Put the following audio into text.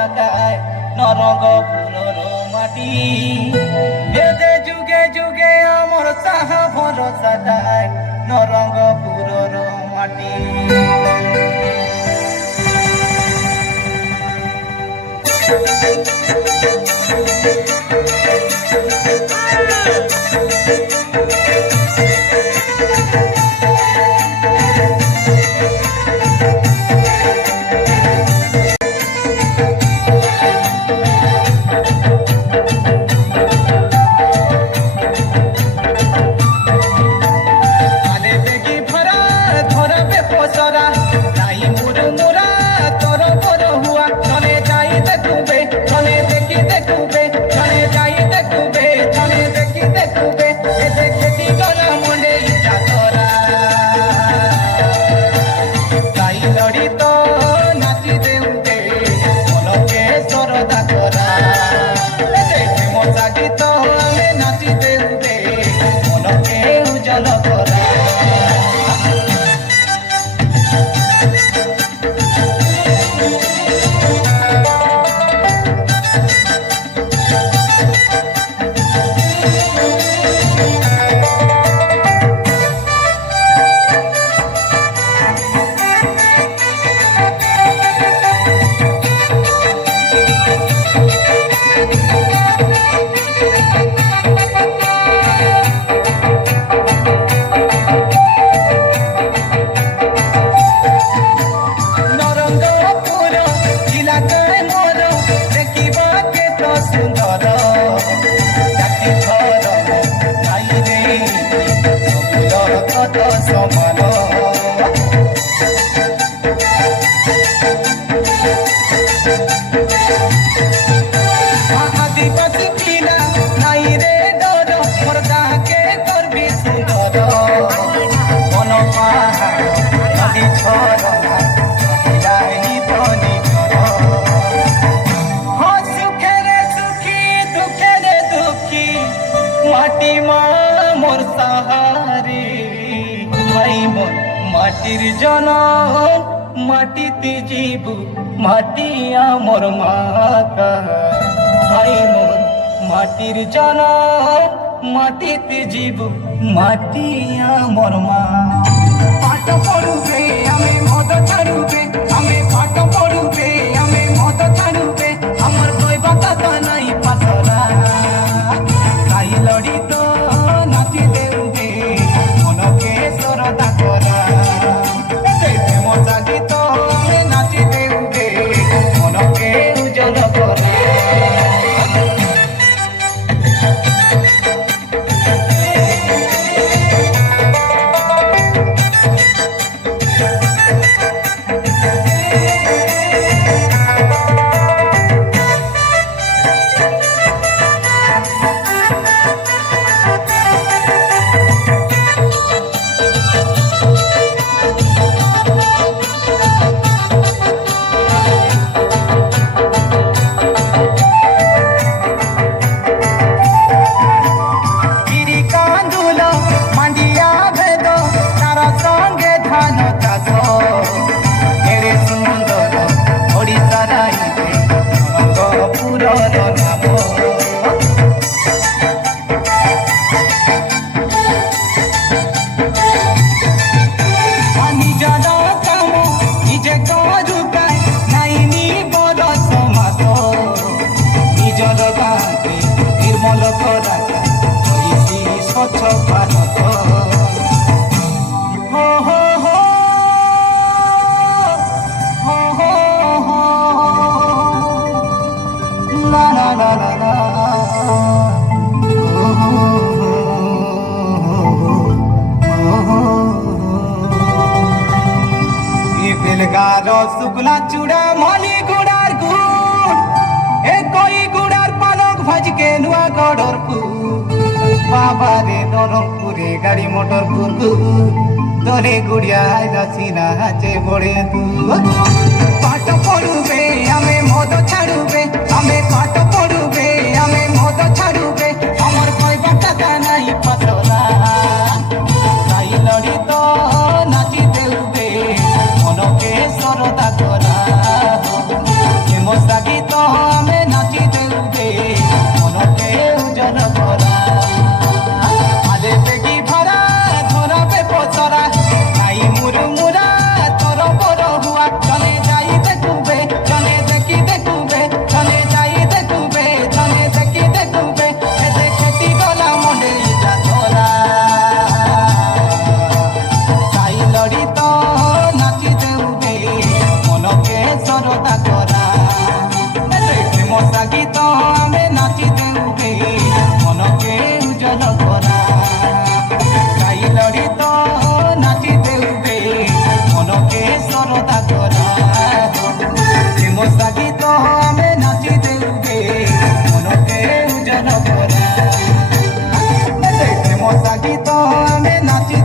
তাকায় নরঙ্গ ফুলর মাটি এদে যুগে যুগে আমার সাহা ভরসা দেয় নরঙ্গ ফুলর মাটি মাটির জনম মাটিতে জীব মাটি আমার মা হাই মোর মাটির জনম মাটিতে জীব মাটি আমার মা পাঠ পড়ুবে আমি মদ ছাড়ুবে আমি পাঠ পড়ুবে আমি মদ ছাড়ুবে আমার কইবা কথা নাই পাতলা তাই লড়ি তো নাচি দেউবে মনকে সরদা করা শুকলা চূড়া মলি গুড়ার গুড় এ কই গুড়ার পালক ভাজকে নুয়া গড়র বাবারে নরমপুরে গাড়ি মোটর পুরগু তোরে গুড়িয়া সিনা হাতে পড়ে তু পাঠ পড়ুবে আমি মদ ছাড়ুবে আমি পাঠ পড়ুবে আমি মদ ছাড়ুবে আমার কইবা কথা নাই পাতলা তাই লড়ি তো নাচি দেউবে মনকে সরদা করা হেমসাগীত ମଶା ଗୀତ ଆମେ ନାଚି ଦେଉବେ ମନକେ ଉଜ୍ଜଳ କରା ଗାଈ ଲଢ଼ିତ ନାଚି ଦେଉବେ ମନକେ ସରଦା କରା ମଶା ଗୀତ ଆମେ ନାଚି ଦେଉବେ ମନକେ ଉଜ୍ଜଳ କରା ମଶା ଗୀତ ଆମେ ନାଚି